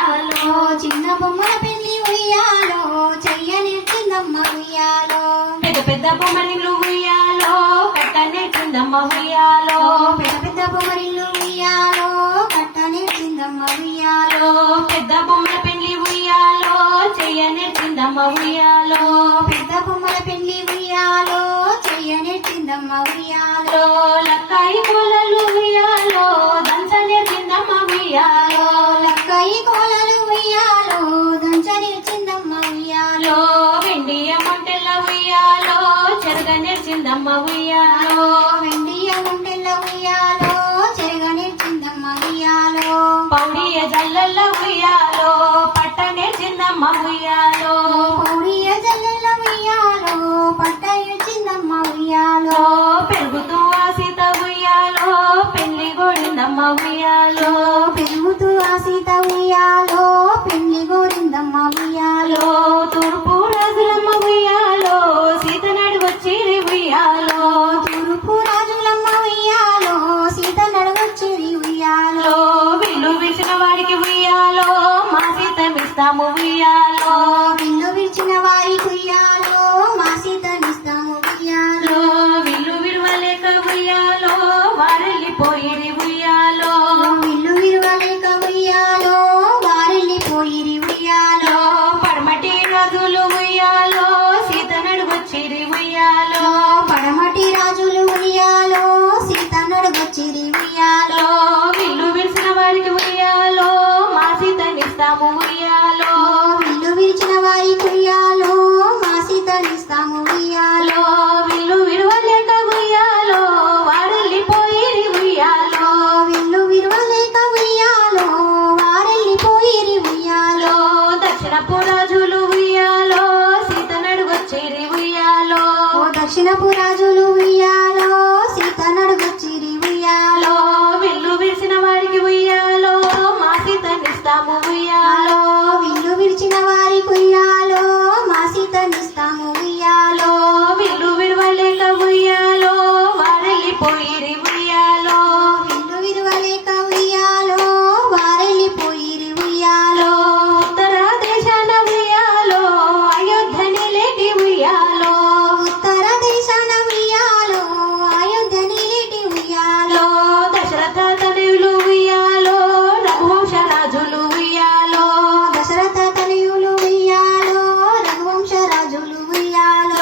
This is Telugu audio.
ఉయ్యాలో చిన్న బొమ్మల పెళ్లి ఉయ్యాలో చెయ్యనిచ్చిందమ్మ ఉయ్యాలో పెద్ద పెద్ద బొమ్మరిల్లు ఉయ్యాలో కట్టనిచ్చిందమ్మ ఉయ్యాలో పెద్ద పెద్ద బొమ్మరిల్లు ఉయ్యాలో కట్టనిచ్చిందమ్మ ఉయ్యాలో పెద్ద బొమ్మల పెళ్లి ఉయ్యాలో చెయ్యనిచ్చిందమ్మ ఉయ్యాలో పెద్ద బొమ్మల పెళ్లి ఉయ్యాలో చెయ్యనిచ్చిందమ్మ ఉయ్యాలో లక్కాయి కోలలు ఉయ్యాలో దంచనిచ్చిందమ్మ ఉయ్యాలో లక్కాయి కోలలు ఉయ్యాలో దంచనిచ్చిందమ్మ ఉయ్యాలో వెండియ మొంటెల్ల ఉయ్యాలో చెరగనిచ్చిందమ్మ ఉయ్యాలో వెండియ గుండెల్ల ఉయ్యాలో చెరగనిచ్చిందమ్మ ఉయ్యాలో పౌడియ జల్లల్ల ఉయ్యాలో పట్టనిచ్చిందమ్మ ఉయ్యాలో పౌడియ జల్లెల్ల ఉయ్యాలో పట్టనిచ్చిందమ్మ ఉయ్యాలో పెరుగుతూ ఆసిత ఉయ్యాలో పెళ్లి గోడిందమ్మ ఉయ్యాలో పెరుగుతూ ఆసీత ఉయ్యాలో పెళ్లి గోరిందమ్మ ఉయ్యాలో తూర్పు రాజులమ్మ ఉయ్యాలో సీత నడువచ్చి ఉయ్యాలో తూర్పు రాజులమ్మ ఉయ్యాలో సీత నడవచ్చేది ఉయ్యాలో విల్లు విసిన వాడికి ఉయ్యాలో మా సీతమిస్తాము ఉయ్యాలో